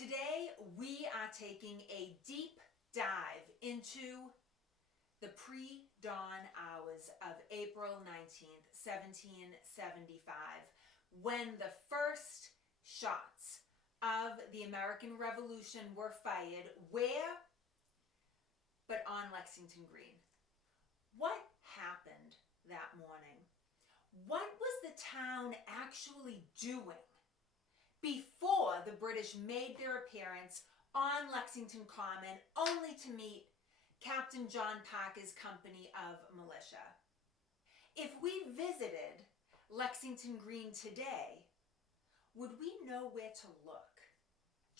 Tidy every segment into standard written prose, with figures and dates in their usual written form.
Today we are taking a deep dive into the pre-dawn hours of April 19th, 1775, when the first shots of the American Revolution were fired. Where? But on Lexington Green. What happened that morning? What was the town actually doing before the British made their appearance on Lexington Common, only to meet Captain John Parker's company of militia? If we visited Lexington Green today, would we know where to look?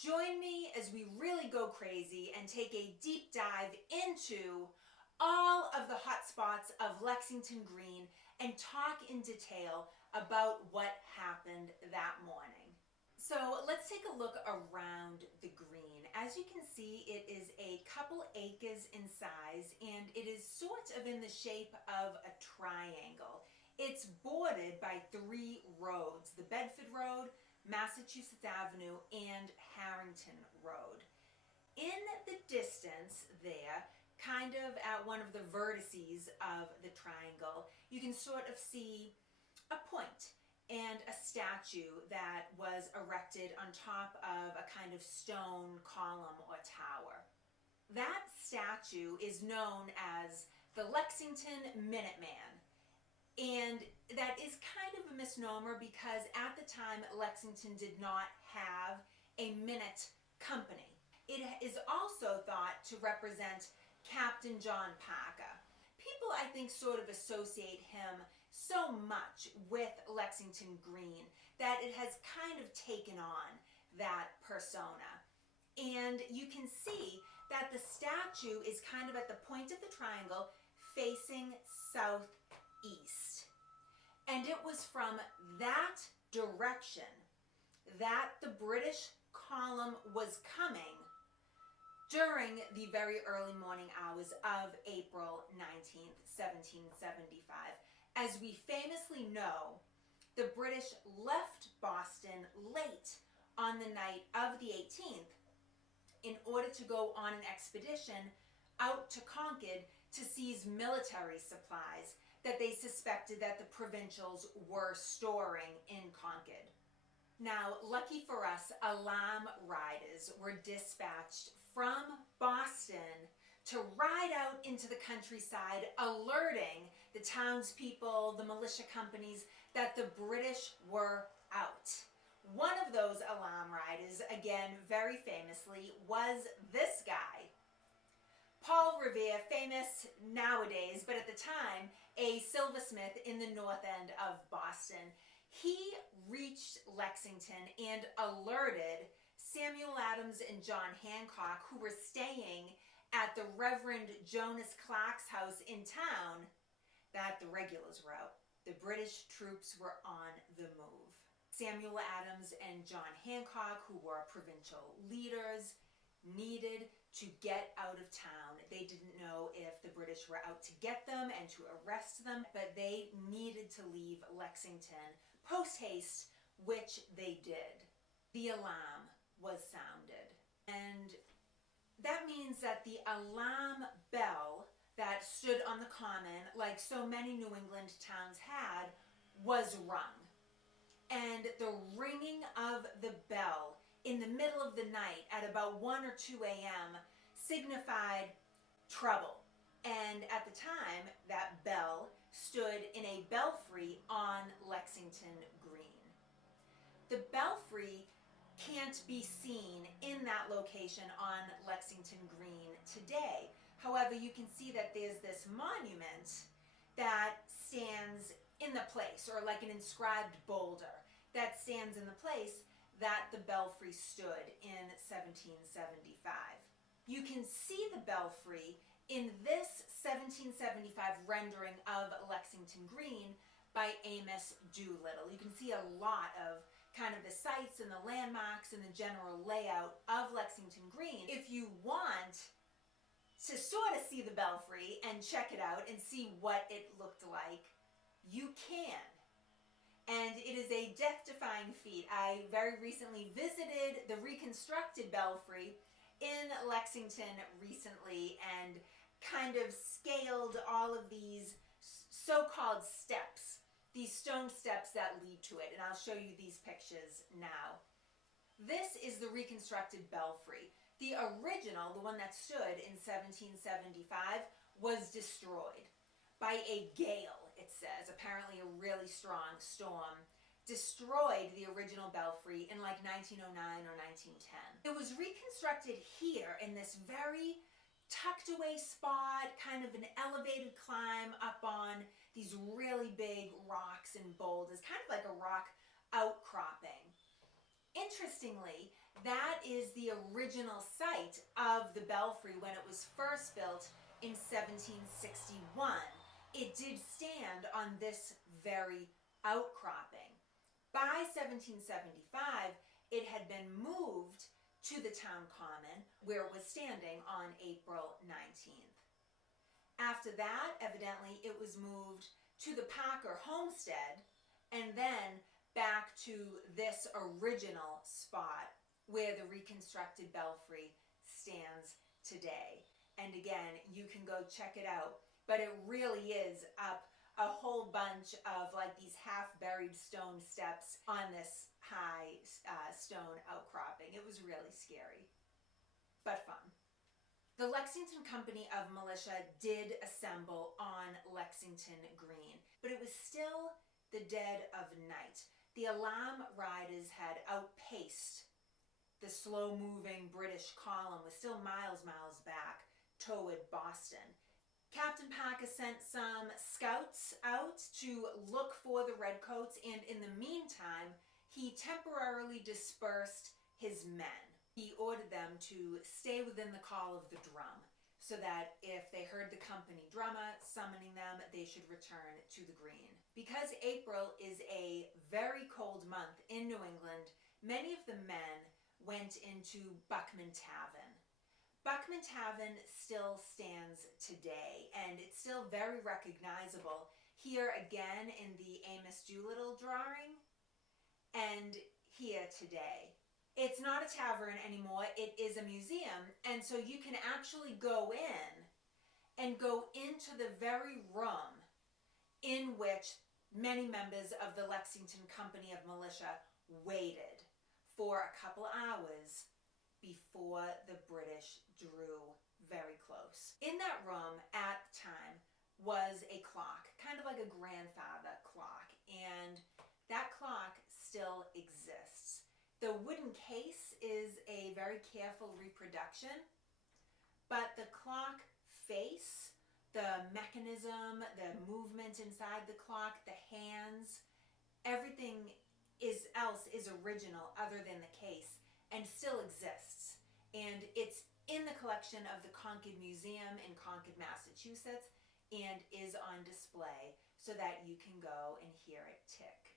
Join me as we really go crazy and take a deep dive into all of the hot spots of Lexington Green and talk in detail about what happened that morning. So let's take a look around the green. As you can see, it is a couple acres in size, and it is sort of in the shape of a triangle. It's bordered by three roads: the Bedford Road, Massachusetts Avenue, and Harrington Road. In the distance there, kind of at one of the vertices of the triangle, you can sort of see a point and a statue that was erected on top of a kind of stone column or tower. That statue is known as the Lexington Minuteman. And that is kind of a misnomer because at the time Lexington did not have a minute company. It is also thought to represent Captain John Parker. People, I think, sort of associate him so much with Lexington Green that it has kind of taken on that persona. And you can see that the statue is kind of at the point of the triangle facing southeast. And it was from that direction that the British column was coming during the very early morning hours of April 19th, 1775. As we famously know, the British left Boston late on the night of the 18th in order to go on an expedition out to Concord to seize military supplies that they suspected that the provincials were storing in Concord. Now, lucky for us, alarm riders were dispatched from Boston to ride out into the countryside, alerting the townspeople, the militia companies, that the British were out. One of those alarm riders, again very famously, was this guy, Paul Revere, famous nowadays, but at the time, a silversmith in the north end of Boston. He reached Lexington and alerted Samuel Adams and John Hancock, who were staying at the Reverend Jonas Clark's house in town, that the regulars were out. The British troops were on the move. Samuel Adams and John Hancock, who were provincial leaders, needed to get out of town. They didn't know if the British were out to get them and to arrest them, but they needed to leave Lexington post-haste, which they did. The alarm was sounded, and that means that the alarm bell that stood on the common, like so many New England towns had, was rung. And the ringing of the bell in the middle of the night at about 1 or 2 a.m. signified trouble. And at the time, that bell stood in a belfry on Lexington Green. The belfry can't be seen in that location on Lexington Green today. However, you can see that there's this monument that stands in the place, or like an inscribed boulder that stands in the place that the belfry stood in 1775. You can see the belfry in this 1775 rendering of Lexington Green by Amos Doolittle. You can see a lot of kind of the sights and the landmarks and the general layout of Lexington Green. If you want to sort of see the belfry and check it out and see what it looked like, you can. and it is a death-defying feat. I very recently visited the reconstructed Belfry in Lexington recently and kind of scaled all of these so-called steps, these stone steps that lead to it, and I'll show you these pictures now. This is the reconstructed Belfry. The original, the one that stood in 1775, was destroyed by a gale, it says. Apparently a really strong storm destroyed the original Belfry in like 1909 or 1910. It was reconstructed here in this very tucked away spot, kind of an elevated climb up on these really big rocks and boulders, kind of like a rock outcropping. Interestingly, that is the original site of the Belfry when it was first built in 1761. It did stand on this very outcropping. By 1775, it had been moved to the town common where it was standing on April 19th. After that, evidently, it was moved to the Packer homestead and then back to this original spot where the reconstructed Belfry stands today. And again, you can go check it out, but it really is up a whole bunch of like these half-buried stone steps on this high stone outcropping. It was really scary, but fun. The Lexington Company of Militia did assemble on Lexington Green, but it was still the dead of night. The alarm riders had outpaced the slow-moving British column, was still miles back toward Boston. Captain Packer sent some scouts out to look for the redcoats, and in the meantime, he temporarily dispersed his men. He ordered them to stay within the call of the drum, so that if they heard the company drummer summoning them, they should return to the green. Because April is a very cold month in New England, many of the men went into Buckman Tavern. Buckman Tavern still stands today, and it's still very recognizable here again in the Amos Doolittle drawing, and here today. It's not a tavern anymore, it is a museum, and so you can actually go in and go into the very room in which many members of the Lexington Company of Militia waited for a couple hours before the British drew very close. In that room at the time was a clock, kind of like a grandfather clock, and that clock still exists. The wooden case is a very careful reproduction, but the clock face, the mechanism, the movement inside the clock, the hands, everything else is original other than the case and still exists. And it's in the collection of the Concord Museum in Concord, Massachusetts, and is on display so that you can go and hear it tick.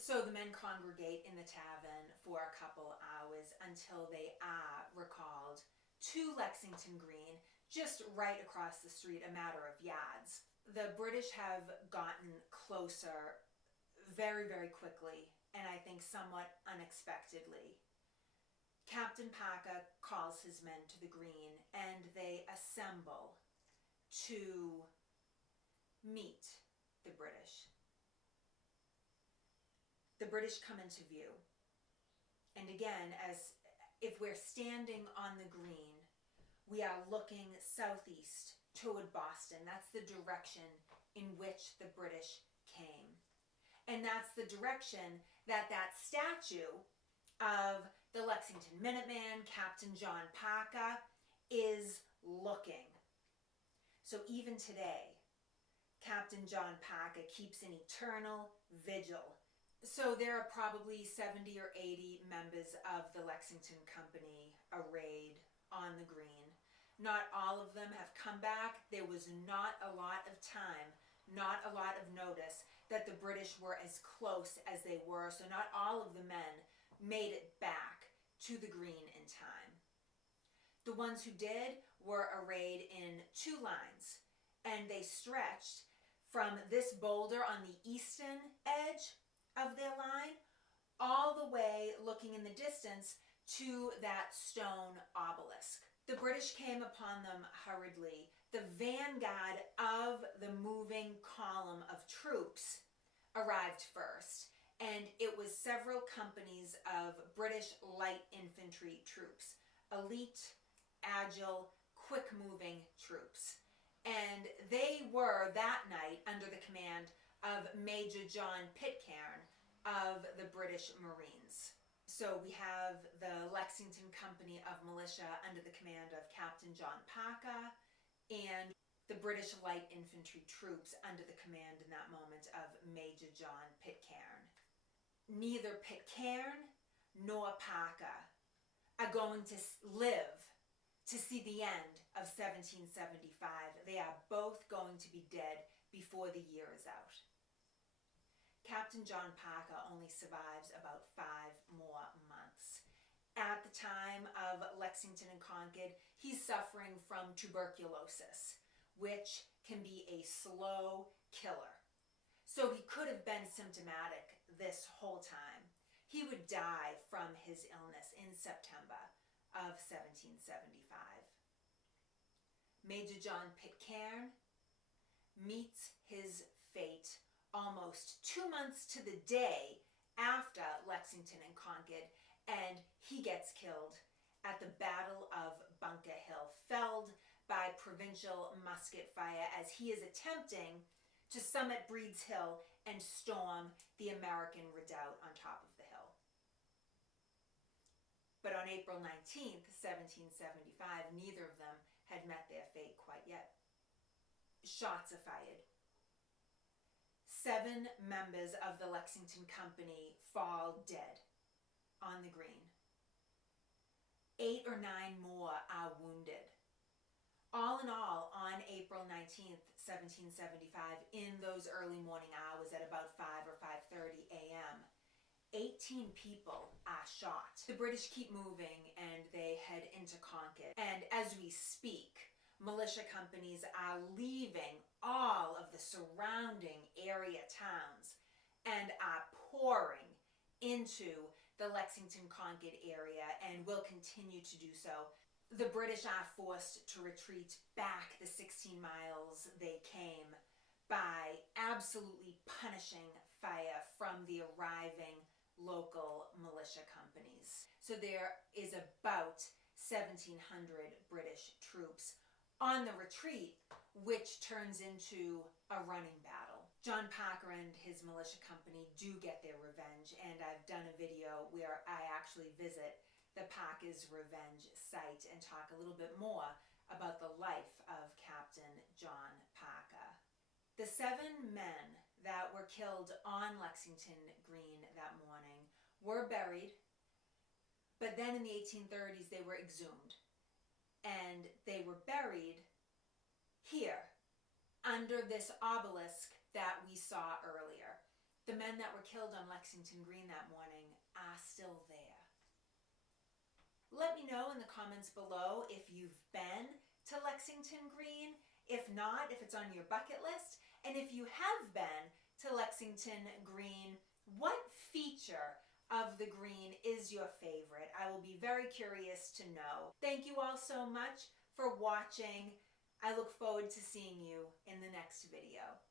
So the men congregate in the tavern for a couple hours until they are recalled to Lexington Green, just right across the street, a matter of yards. The British have gotten closer very, very quickly, and I think somewhat unexpectedly. Captain Packer calls his men to the green, and they assemble to meet the British. The British come into view. And again, as if we're standing on the green, we are looking southeast toward Boston. That's the direction in which the British came. And that's the direction that that statue of the Lexington Minuteman, Captain John Packer, is looking. So even today, Captain John Packer keeps an eternal vigil. So there are probably 70 or 80 members of the Lexington Company arrayed on the green. Not all of them have come back. There was not a lot of time, not a lot of notice that the British were as close as they were. So not all of the men made it back to the green in time. The ones who did were arrayed in two lines, and they stretched from this boulder on the eastern edge of their line, all the way looking in the distance to that stone obelisk. The British came upon them hurriedly. The vanguard of the moving column of troops arrived first, and it was several companies of British light infantry troops, elite, agile, quick-moving troops. And they were that night under the command of Major John Pitcairn of the British Marines. So we have the Lexington Company of Militia under the command of Captain John Parker, and the British light infantry troops under the command in that moment of Major John Pitcairn. Neither Pitcairn nor Parker are going to live to see the end of 1775. They are both going to be dead before the year is out. Captain John Parker only survives about 5 more months. At the time of Lexington and Concord, he's suffering from tuberculosis, which can be a slow killer. So he could have been symptomatic this whole time. He would die from his illness in September of 1775. Major John Pitcairn meets his fate almost 2 months to the day after Lexington and Concord, and he gets killed at the Battle of Bunker Hill, felled by provincial musket fire as he is attempting to summit Breed's Hill and storm the American redoubt on top of the hill. But on April 19th, 1775, neither of them had met their fate quite yet. Shots are fired. 7 members of the Lexington Company fall dead on the green. 8 or 9 more are wounded. All in all, on April 19th, 1775, in those early morning hours at about 5 or 5:30 a.m., 18 people are shot. The British keep moving and they head into Concord. And as we speak, militia companies are leaving all of the surrounding area towns and are pouring into the Lexington-Concord area and will continue to do so. The British are forced to retreat back the 16 miles they came by absolutely punishing fire from the arriving local militia companies. So there is about 1,700 British troops on the retreat, which turns into a running battle. John Parker and his militia company do get their revenge, and I've done a video where I actually visit the Parker's Revenge site and talk a little bit more about the life of Captain John Parker. The 7 men that were killed on Lexington Green that morning were buried, but then in the 1830s they were exhumed, and they were buried here under this obelisk that we saw earlier. The men that were killed on Lexington Green that morning are still there. Let me know in the comments below if you've been to Lexington Green, if not, if it's on your bucket list, and if you have been to Lexington Green, what feature of the green is your favorite? I will be very curious to know. Thank you all so much for watching. I look forward to seeing you in the next video.